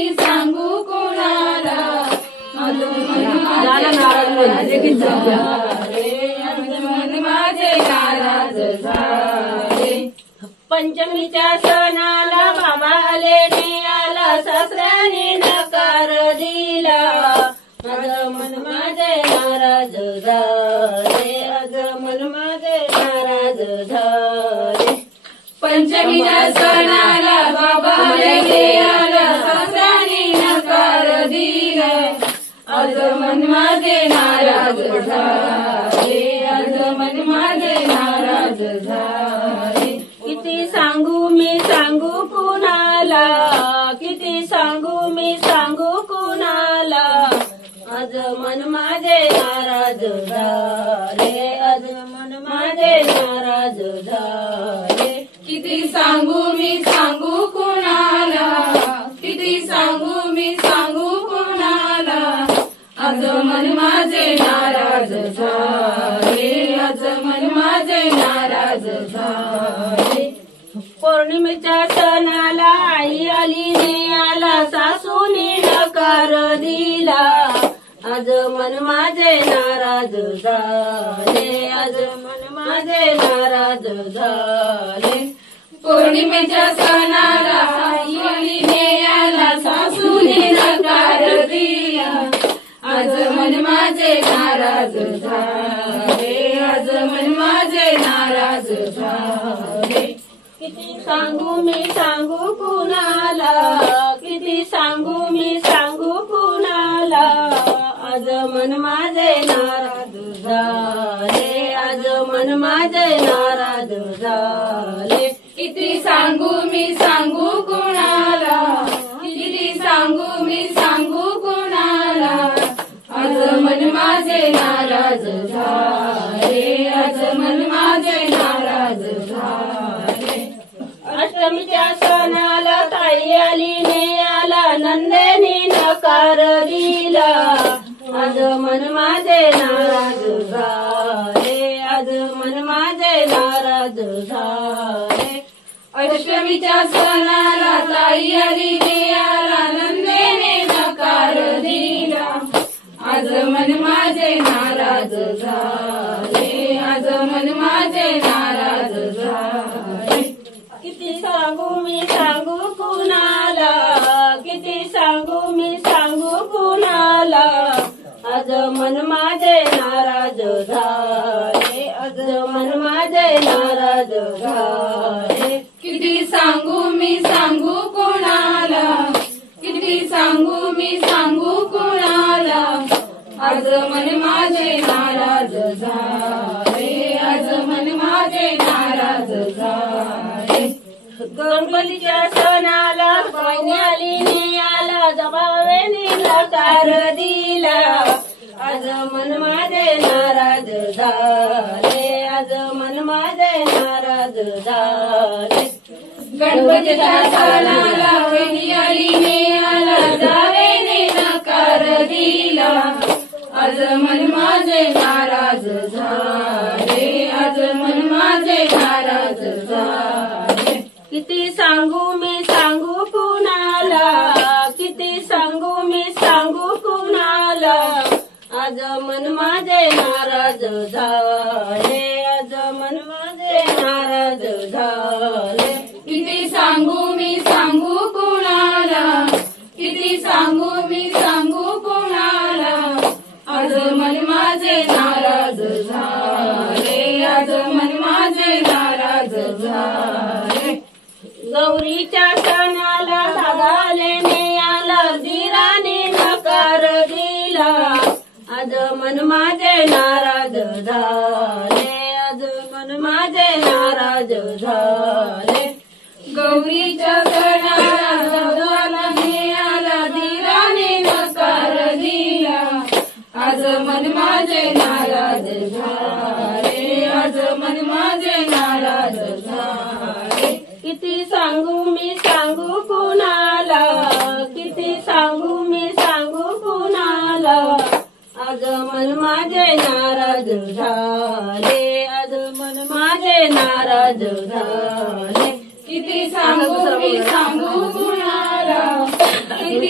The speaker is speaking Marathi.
मी सांगू कोणाला आज मन माझे नाराज झाले। पंचमीच्या सणाला बाबा आले आला सासऱ्याने नकार दिला आज मन माझे नाराज झाले आज मन माझे नाराज झाले। पंचमीच्या सणाला बाबा आले आला सासऱ्याने नकार दिला आज मन माझे नाराज झाले आज मन माझे नाराज झाले। किती सांगू मी सांगू कुणाला किती सांगू मी सांगू कुणाला आज मन माझे नाराज झाले आज मन माझे नाराज झाले। किती सांगू मी सांगू कुणाला किती सांगू मी सांगू कुणाला आज मन माझे नाराज झाले आज मन माझे नाराज झाले। पौर्णिमेच्या सणाला आई आली आला सासूने नकार दिला आज मन माझे नाराज झाले आज मन माझे नाराज झाले। पौर्णिमेच्या सणाला आई आली आला सासूने नकार दिला आज मन माझे नाराज झाले आज मन माझे नाराज झाले। किती सांगू मी सांगू कुणाला किती सांगू मी सांगू कुणाला आज मन माझे नाराज झाले आज मन माझे नाराज झाले। किती सांगू मी सांगू कुणाला किती सांगू मी सांगू कुणाला आज मन माझे नाराज झाले आज मन माझे नाराज झाले। अष्टमीच्या सणाला ताई आली आला नंदेने नकार दिला आज मन माझे नाराज झाले आज मन माझे नाराज झाले। अष्टमीच्या सणाला ताई आली आला नंदेने नकार दिला आज मन माझे नाराज झाले आज मन माझे नाराज झाले। किती सांगू मी सांगू कुणाला किती सांगू मी सांगू कुणाला आज मन माझे नाराज झाले आज मन माझे नाराज झाले। किती सांगू मी सांगू कुणाला किती सांगू मी सांगू कुणाला आज मन माझे नाराज झाले आज मन माझे नाराज झाले। गणपतीच्या सणाला बहिणी आली आला जबावेने नकार दिला आज मन माझे नाराज झाले आज मन माझे नाराज झाले। गणपतीच्या सणाला बहिणी आली आला जावेने नकार दिला आज मन माझे नाराज झाले आज मन माझे नाराज झाले। किती सांगू मी सांगू कुणाला किती सांगू मी सांगू कुणाला आज मन माझे नाराज झाले आज मन माझे नाराज झाले। किती सांगू मी सांगू कुणाला किती सांगू मी सांगू कुणाला आज मन माझे नाराज झाले आज मन माझे नाराज झाले। गौरीच्या सणाला धागालेने आला दिराने नकार दिला आज मन माझे नाराज झाले आज मन माझे नाराज झाले। गौरीच्या सणाला धागालेने आला दिराने नकार दिला आज मन माझे नाराज झाले आज मन माझे नाराज झाले। किती सांगू मी सांगू कुणाला किती सांगू मी सांगू कुणाला आज मन माझे नाराज झाले आज मन माझे नाराज झाले। किती सांगू मी सांगू कुणाला किती